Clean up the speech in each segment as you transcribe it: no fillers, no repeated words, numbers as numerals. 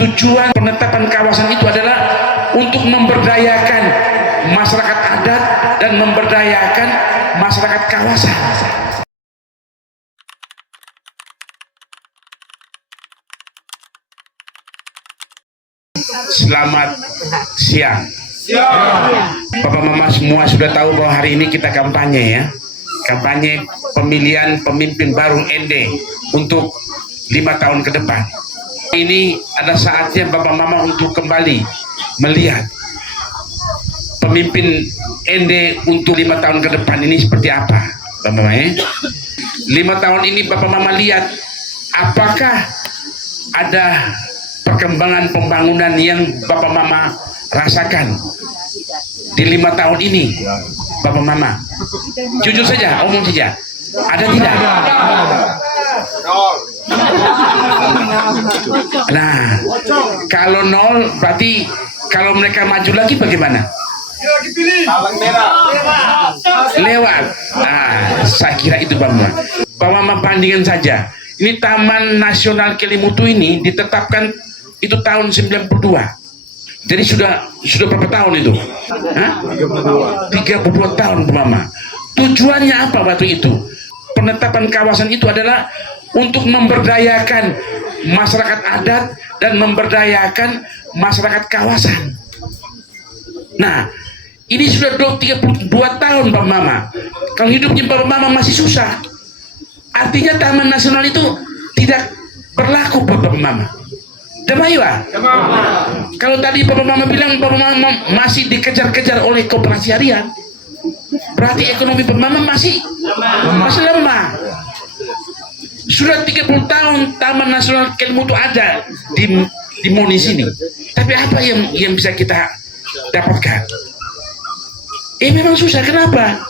Tujuan penetapan kawasan itu adalah untuk memberdayakan masyarakat adat dan memberdayakan masyarakat kawasan. Selamat siang. Bapak Mama semua sudah tahu bahwa hari ini kita kampanye, ya. Kampanye pemilihan pemimpin baru ND untuk 5 tahun ke depan. Ini ada saatnya Bapak Mama untuk kembali melihat pemimpin ND untuk 5 tahun ke depan ini seperti apa, Bapak Mama, ya. 5 tahun ini Bapak Mama lihat apakah ada perkembangan pembangunan yang Bapak Mama rasakan di 5 tahun ini, Bapak Mama. Jujur saja, omong saja. Ada tidak? Nah, kalau 0 berarti kalau mereka maju lagi bagaimana? Lewat. Nah, saya kira itu Bapak Mama. Bapak Mama bandingkan saja. Ini Taman Nasional Kelimutu ini ditetapkan itu tahun 92. Jadi sudah berapa tahun itu? 32 tahun, Mama. Tujuannya apa waktu itu? Penetapan kawasan itu adalah untuk memberdayakan masyarakat adat dan memberdayakan masyarakat kawasan. Nah, ini sudah 32 tahun, Bapak Mama. Kalau hidupnya Bapak Mama masih susah, artinya Taman Nasional itu tidak berlaku buat Bapak Mama. Damai, Pak? Kalau tadi Bapak Mama bilang Bapak Mama masih dikejar-kejar oleh koperasi harian, berarti ekonomi Bapak Mama masih lemah. Sudah 30 tahun Taman Nasional Kelimutu ada di Moni sini, tapi apa yang bisa kita dapatkan? Memang susah. Kenapa?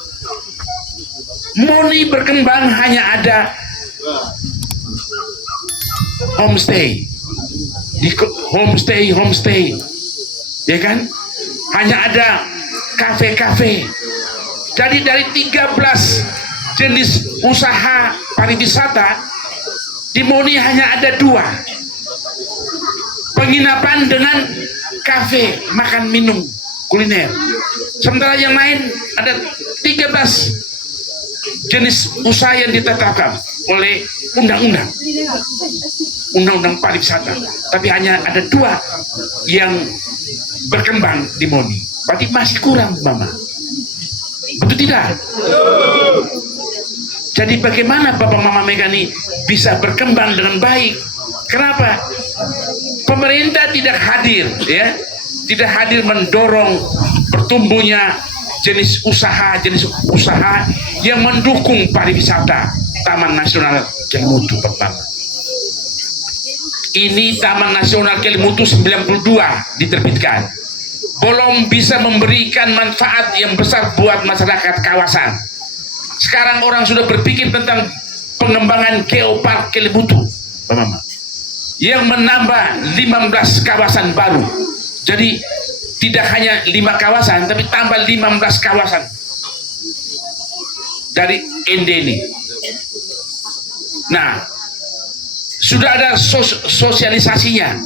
Moni berkembang hanya ada homestay, homestay, ya kan? Hanya ada kafe-kafe. Jadi dari 13 jenis usaha pariwisata di Moni hanya ada 2, penginapan dengan kafe, makan minum, kuliner. Sementara yang lain ada 13 jenis usaha yang ditetapkan oleh undang-undang pariwisata, tapi hanya ada 2 yang berkembang di Moni. Berarti masih kurang, Mama. Betul tidak? Jadi bagaimana Bapak Mama Megani bisa berkembang dengan baik? Kenapa? Pemerintah tidak hadir, ya, tidak hadir mendorong bertumbuhnya jenis usaha yang mendukung pariwisata Taman Nasional Kelimutu, Bapak. Ini Taman Nasional Kelimutu 92 diterbitkan, belum bisa memberikan manfaat yang besar buat masyarakat kawasan. Sekarang orang sudah berpikir tentang pengembangan geopark Kelimutu, Bapak, yang menambah 15 kawasan baru. Jadi tidak hanya 5 kawasan, tapi tambah 15 kawasan dari ND ini. Nah, sudah ada sosialisasinya.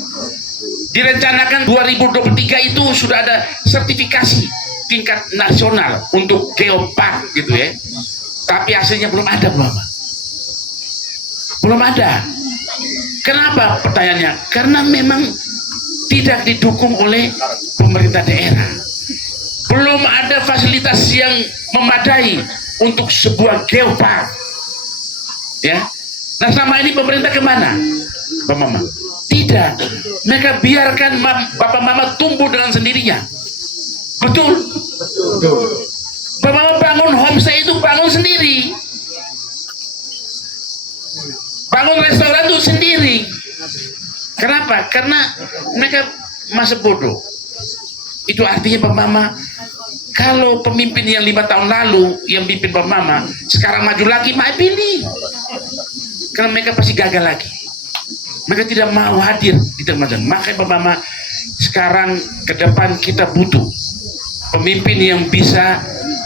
Direncanakan 2023 itu sudah ada sertifikasi tingkat nasional untuk geopark, gitu ya. Tapi hasilnya belum ada, Mama. Belum ada. Kenapa pertanyaannya? Karena memang tidak didukung oleh pemerintah daerah. Belum ada fasilitas yang memadai untuk sebuah geopark, ya. Nah, selama ini pemerintah kemana, Bapak Mama? Tidak. Mereka biarkan Bapak Mama tumbuh dengan sendirinya. Betul? Bapak Mama bangun homestay itu bangun sendiri, bangun restoran itu sendiri. Kenapa? Karena mereka masa bodoh. Itu artinya Bapak Mama, kalau pemimpin yang 5 tahun lalu yang pimpin Bapak Mama sekarang maju lagi, Mak pilih. Karena mereka pasti gagal lagi. Mereka tidak mau hadir di tempat. Makanya Bapak Mama, sekarang ke depan kita butuh pemimpin yang bisa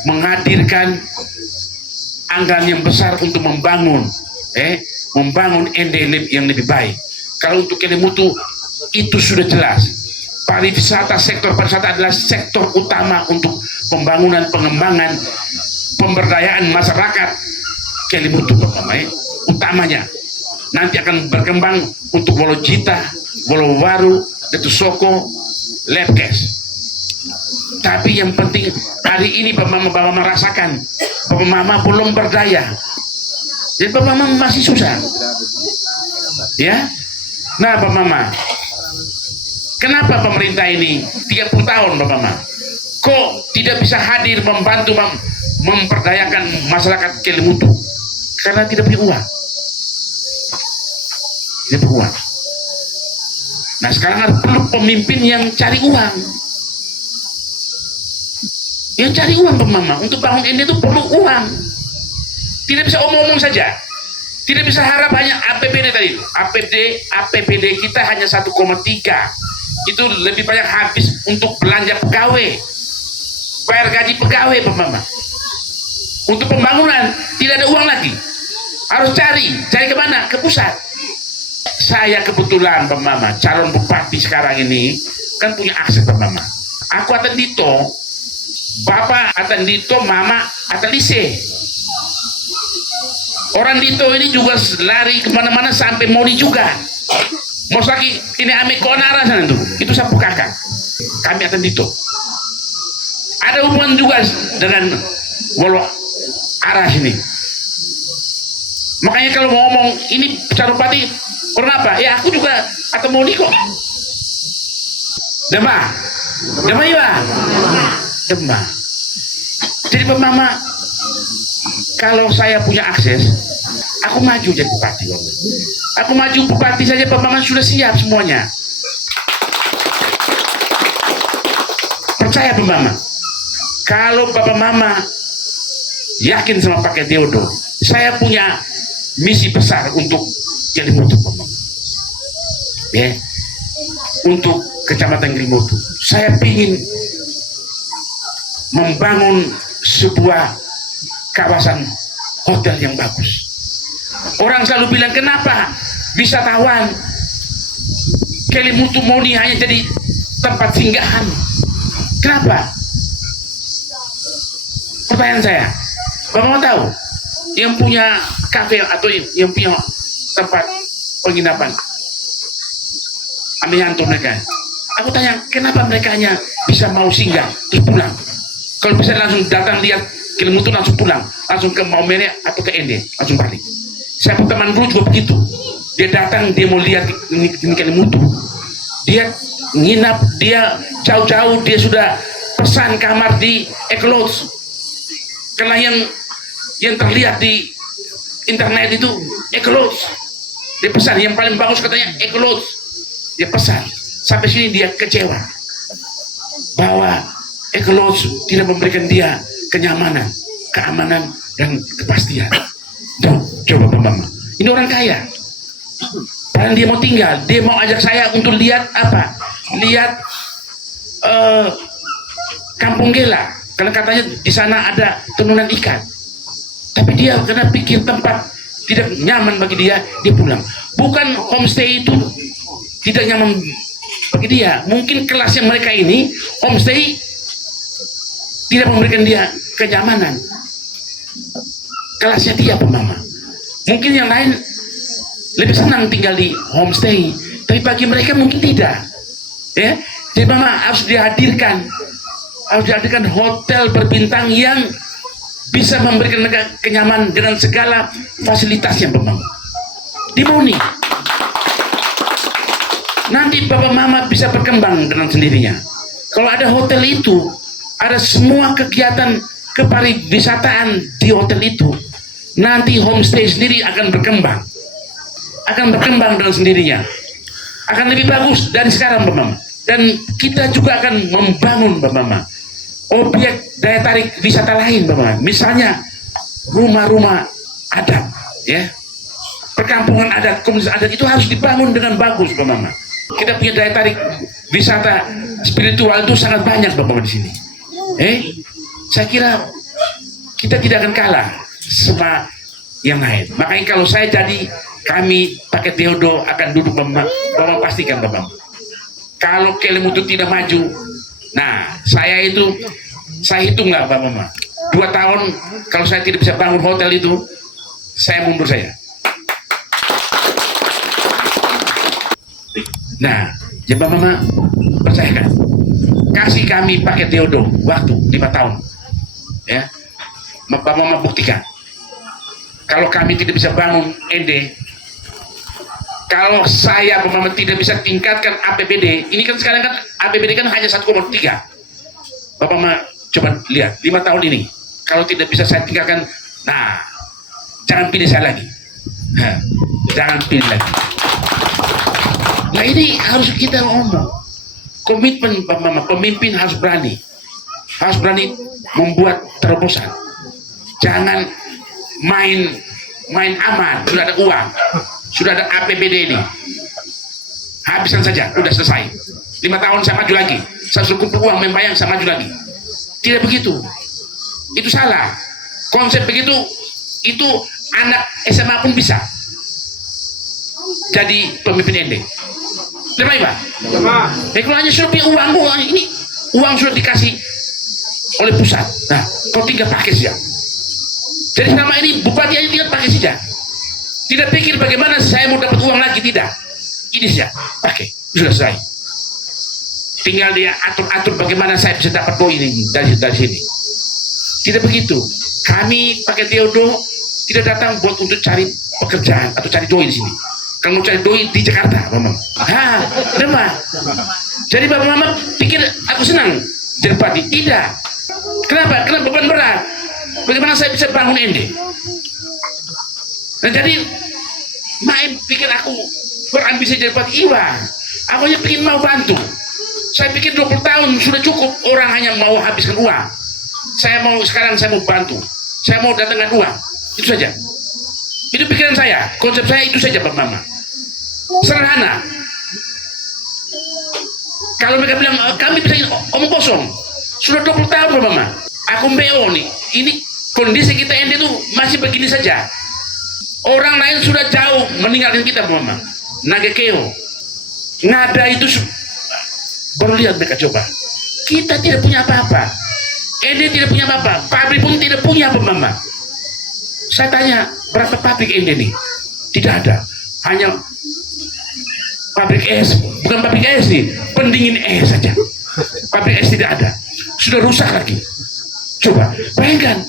menghadirkan anggaran yang besar untuk membangun ND yang lebih baik. Kalau untuk Kelimutu itu sudah jelas. Pariwisata, sektor pariwisata adalah sektor utama untuk pembangunan, pengembangan, pemberdayaan masyarakat Kelimutu utamanya. Nanti akan berkembang untuk Wolojita, Wolowaru, Datu Soko, Lepkes. Tapi yang penting hari ini Bapak Mama rasakan Bapak Mama belum berdaya. Jadi Bapak Mama masih susah. Ya. Nah Bapak Mama, kenapa pemerintah ini 30 tahun Bapak Mama kok tidak bisa hadir membantu memperdayakan masyarakat Kelimutu? Karena tidak punya uang. Tidak punya uang. Nah sekarang harus perlu pemimpin yang cari uang. Yang cari uang Bapak Mama. Untuk bangun ini itu perlu uang. Tidak bisa omong-omong saja. Tidak bisa harap hanya APBD tadi. APBD kita hanya 1,3. Itu lebih banyak habis untuk belanja pegawai. Bayar gaji pegawai Bapak Mama. Untuk pembangunan tidak ada uang lagi. Harus cari kemana? Ke pusat. Saya kebetulan Bapak Mama, calon bupati sekarang ini kan punya akses Bapak Mama. Aku Atendito, Bapak Atendito, Mama Atalise. Orang Dito ini juga lari kemana-mana sampai Moni juga. Mau lagi ini ame konara sana tuh, itu sapu kakak. Kami Atendito. Ada hubungan juga dengan Wolo arah sini. Makanya kalau mau ngomong ini calon bupati orang apa? Ya aku juga atau Moni kok. Demah iya. Demah. Jadi Bapak Mama, kalau saya punya akses, aku maju jadi bupati. Aku maju bupati saja Bapak Mama sudah siap semuanya. Percaya Bapak Mama. Kalau Bapak Mama yakin sama Pak Teodo, saya punya misi besar untuk Kelimutu Bapak Mama. Ya. Untuk Kecamatan Kelimutu. Saya ingin membangun sebuah kawasan hotel yang bagus. Orang selalu bilang kenapa wisatawan Kelimutu Moni hanya jadi tempat singgahan? Kenapa? Pertanyaan saya, Bapak mau tahu yang punya kafe atau yang punya tempat penginapan, ambil antum mereka. Aku tanya, kenapa mereka hanya bisa mau singgah terus pulang? Kalau bisa langsung datang lihat Kelimutu langsung pulang, langsung ke Maumere atau ke Ende, langsung balik. Saya teman dulu juga begitu. Dia datang, dia mau lihat ini Kelimutu. Dia nginap, dia jauh-jauh, dia sudah pesan kamar di Ekelodge. Karena yang terlihat di internet itu Ekelodge. Dia pesan, yang paling bagus katanya Ekelodge. Dia pesan. Sampai sini dia kecewa bahwa Ekelodge tidak memberikan dia kenyamanan, keamanan, dan kepastian. Coba Bapak Mama, ini orang kaya. Padahal dia mau tinggal, dia mau ajak saya untuk lihat apa? Lihat Kampung Gela, karena katanya di sana ada tenunan ikan. Tapi dia karena pikir tempat tidak nyaman bagi dia, dia pulang. Bukan homestay itu tidak nyaman bagi dia. Mungkin kelasnya mereka ini homestay tidak memberikan dia kenyamanan. Kelasnya dia Bapak Mama. Mungkin yang lain lebih senang tinggal di homestay, tapi bagi mereka mungkin tidak. Ya, jadi Mama harus dihadirkan hotel berbintang yang bisa memberikan mereka kenyamanan dengan segala fasilitasnya Bapak Mama. Di Moni. Nanti Bapak Mama bisa berkembang dengan sendirinya. Kalau ada hotel itu, ada semua kegiatan kepariwisataan di hotel itu, nanti homestay sendiri akan berkembang dengan sendirinya, akan lebih bagus dari sekarang Bapak Mama. Dan kita juga akan membangun Bapak Mama objek daya tarik wisata lain Bapak Mama. Misalnya rumah-rumah adat, ya, perkampungan adat, komunitas adat itu harus dibangun dengan bagus Bapak Mama. Kita punya daya tarik wisata spiritual itu sangat banyak Bapak Mama di sini. Saya kira kita tidak akan kalah sama yang lain. Makanya kalau saya jadi, kami pakai Teodo akan duduk Bapak pastikan Bapak. Kalau Kelimutu tidak maju, nah saya hitung nggak Pak Mama, 2 tahun kalau saya tidak bisa bangun hotel itu, saya mundur saya. Nah, ya Pak Mama percayakan, kasih kami pakai Theodore waktu 5 tahun, ya. Pak Mama buktikan, kalau kami tidak bisa bangun ND, kalau saya Pak Mama tidak bisa tingkatkan APBD, ini kan sekarang kan APBD kan hanya 1,3. Bapak Mama coba lihat 5 tahun ini, kalau tidak bisa saya tingkatkan, nah jangan pilih saya lagi, jangan pilih lagi. Nah ini harus kita ngomong, komitmen Pak Mama, pemimpin harus berani membuat terobosan, jangan main aman. Sudah ada uang, sudah ada APBD ini, habiskan saja, udah selesai. 5 tahun saya maju lagi, saya suruh kumpul uang membayang, saya maju lagi. Tidak begitu, itu salah konsep begitu. Itu anak SMA pun bisa jadi pemimpin ND. Terima Pak. Kalau hanya sudah punya uang, ini uang sudah dikasih oleh pusat, nah kau tinggal pakai saja. Jadi selama ini bupati aja tinggal pakai saja, tidak pikir bagaimana saya mau dapat uang lagi, tidak, ini saja pakai, sudah selesai. Tinggal dia atur bagaimana saya bisa dapat doi ini dari sini. Tidak begitu. Kami pakai Theodore tidak datang buat untuk cari pekerjaan atau cari doi di sini. Kalau mau cari doi di Jakarta, Mama. Demam. Jadi Bapak Mama pikir aku senang jadi bupati? Tidak. Kenapa? Karena beban berat. Bagaimana saya bisa bangun ND? Dan jadi main pikir aku berambisi jadi bupati, iya. Aku hanya ingin mau bantu. Saya pikir 20 tahun sudah cukup, orang hanya mau habiskan uang. Sekarang saya mau bantu, saya mau datangkan uang, itu saja. Itu pikiran saya, konsep saya itu saja Pak Mama. Sederhana. Kalau mereka bilang kami bisa omong kosong, sudah 20 tahun Pak Mama. Aku BO nih, ini kondisi kita ND itu masih begini saja. Orang lain sudah jauh meninggalkan kita Pak Mama. Nagekeo, Ngada itu baru lihat mereka coba. Kita tidak punya apa-apa. ND tidak punya apa-apa. Pabrik pun tidak punya apa Mama. Saya tanya, berapa pabrik ND nih? Tidak ada. Hanya pabrik es. Bukan pabrik es nih, pendingin es saja. Pabrik es tidak ada. Sudah rusak lagi. Coba, bayangkan.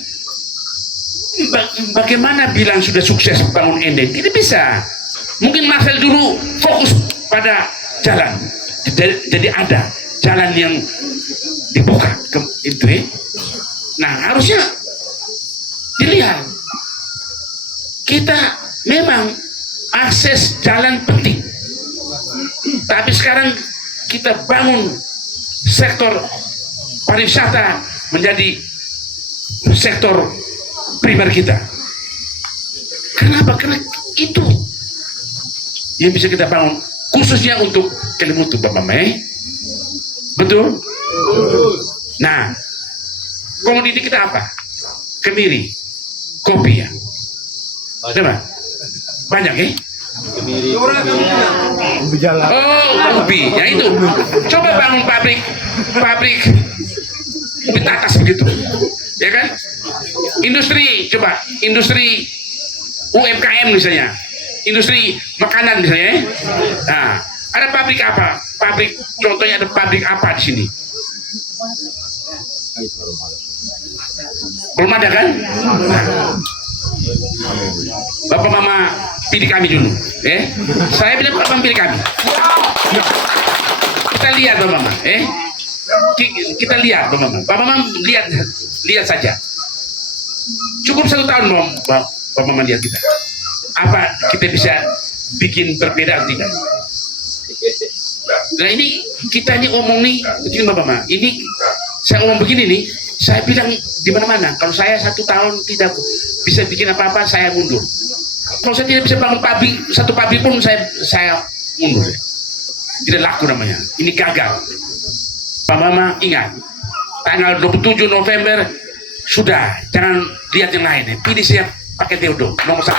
Bagaimana bilang sudah sukses bangun ND? Tidak bisa. Mungkin Marcel dulu fokus pada jalan. Jadi ada jalan yang dibuka itu ya. Nah harusnya dilihat, kita memang akses jalan penting, tapi sekarang kita bangun sektor pariwisata menjadi sektor primer kita. Kenapa? Karena itu yang bisa kita bangun khususnya untuk Kelimutu Bapak Mama. Betul? Nah, komoditi kita apa? Kemiri, kopi ya. Coba, banyak ya? Oh, ubi, ya itu. Coba bangun pabrik ubi tatas begitu, ya kan? Industri, coba industri UMKM misalnya, industri makanan misalnya. Nah, ada pabrik apa? Pabrik, contohnya ada pabrik apa di sini? Belum ada kan? Nah, Bapak Mama pilih kami dulu, ya. Saya bilang Bapak pilih kami. Kita lihat Bapak Mama, kita lihat Bapak Mama. Bapak Mama lihat saja. Cukup 1 tahun Bapak Mama lihat kita. Apa kita bisa bikin perbedaan tidak? Nah ini kita ini omong nih, begini Bapak Mama. Ini saya omong begini nih, saya bilang di mana-mana. Kalau saya 1 tahun tidak bisa bikin apa-apa, saya mundur. Kalau saya tidak bisa bangun pabrik, 1 pabrik pun saya mundur. Tidak laku namanya. Ini gagal. Pak Mama ingat, tanggal 27 November sudah, jangan lihat yang lain. Pilih saya pakai Theodore nomor 1.